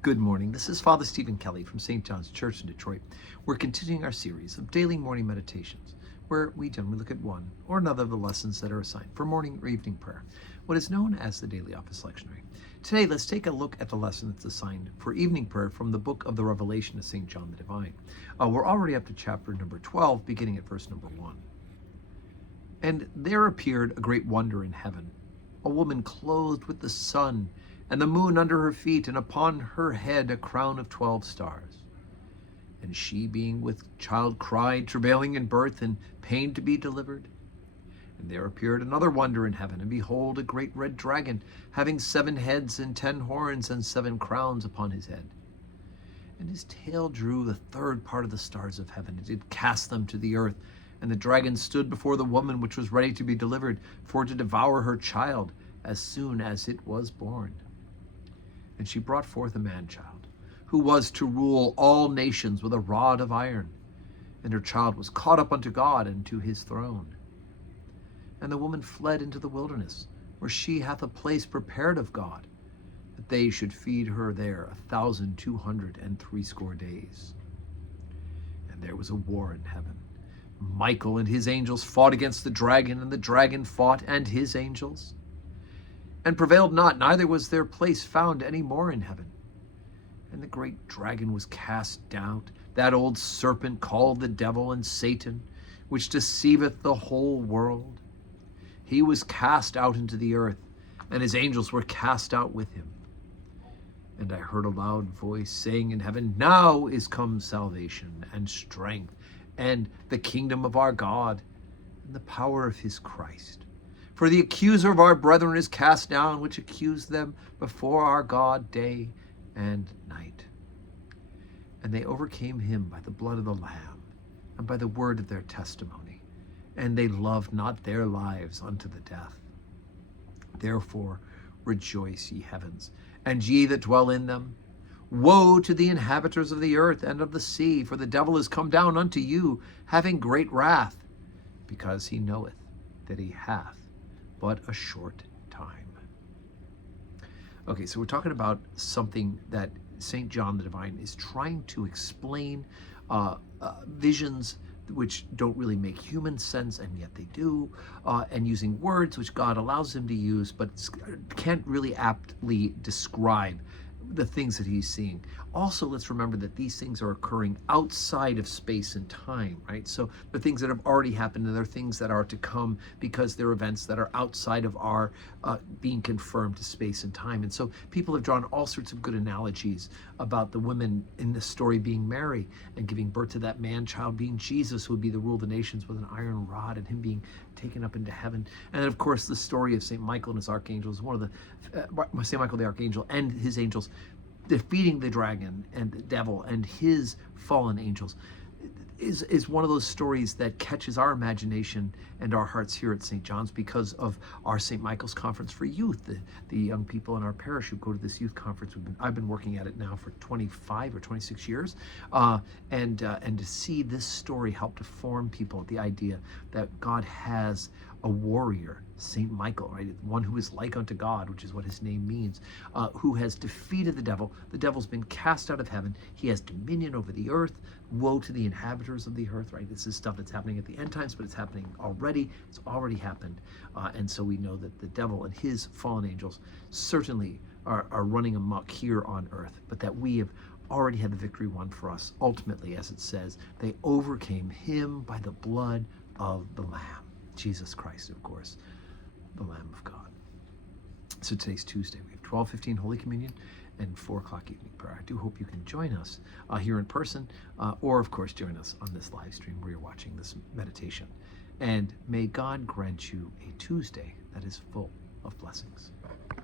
Good morning. This is Father Stephen Kelly from St. John's Church in Detroit. We're continuing our series of daily morning meditations, where we generally look at one or another of the lessons that are assigned for morning or evening prayer, what is known as the Daily Office Lectionary. Today, let's take a look at the lesson that's assigned for evening prayer from the book of the Revelation of St. John the Divine. We're already up to chapter number 12, beginning at verse number 1. And there appeared a great wonder in heaven, a woman clothed with the sun, and the moon under her feet, and upon her head a crown of 12 stars. And she, being with child, cried, travailing in birth, and pain to be delivered. And there appeared another wonder in heaven, and behold, a great red dragon, having 7 heads and 10 horns, and 7 crowns upon his head. And his tail drew the third part of the stars of heaven, and did cast them to the earth. And the dragon stood before the woman which was ready to be delivered, for to devour her child as soon as it was born. And she brought forth a man-child, who was to rule all nations with a rod of iron. And her child was caught up unto God and to his throne. And the woman fled into the wilderness, where she hath a place prepared of God, that they should feed her there 1,260 days. And there was a war in heaven. Michael and his angels fought against the dragon, and the dragon fought and his angels, and prevailed not, neither was their place found any more in heaven. And the great dragon was cast down, that old serpent called the devil and Satan, which deceiveth the whole world. He was cast out into the earth, and his angels were cast out with him. And I heard a loud voice saying in heaven, Now is come salvation and strength, and the kingdom of our God, and the power of his Christ. For the accuser of our brethren is cast down, which accused them before our God day and night. And they overcame him by the blood of the Lamb, and by the word of their testimony, and they loved not their lives unto the death. Therefore rejoice, ye heavens, and ye that dwell in them. Woe to the inhabitants of the earth and of the sea, for the devil is come down unto you, having great wrath, because he knoweth that he hath but a short time. Okay, so we're talking about something that St. John the Divine is trying to explain, visions which don't really make human sense, and yet they do, and using words which God allows him to use, but can't really aptly describe the things that he's seeing. Also, let's remember that these things are occurring outside of space and time, right? So they're things that have already happened, and they're things that are to come, because they're events that are outside of our being confirmed to space and time. And so people have drawn all sorts of good analogies about the women in this story being Mary and giving birth to that man-child being Jesus, who would be the rule of the nations with an iron rod, and him being taken up into heaven. And then, of course, the story of St. Michael and his archangels, one of the St. Michael the archangel and his angels defeating the dragon and the devil and his fallen angels, is one of those stories that catches our imagination and our hearts here at St. John's, because of our St. Michael's Conference for Youth, the young people in our parish who go to this youth conference. I've been working at it now for 25 or 26 years, and to see this story help to form people the idea that God has a warrior, St. Michael, right? One who is like unto God, which is what his name means, who has defeated the devil. The devil's been cast out of heaven. He has dominion over the earth. Woe to the inhabitants of the earth, right? This is stuff that's happening at the end times, but it's happening already. It's already happened. And so we know that the devil and his fallen angels certainly are running amok here on earth, but that we have already had the victory won for us. Ultimately, as it says, they overcame him by the blood of the Lamb. Jesus Christ, of course, the Lamb of God. So today's Tuesday. We have 12:15 Holy Communion and 4 o'clock evening prayer. I do hope you can join us here in person, or of course join us on this live stream where you're watching this meditation. And may God grant you a Tuesday that is full of blessings.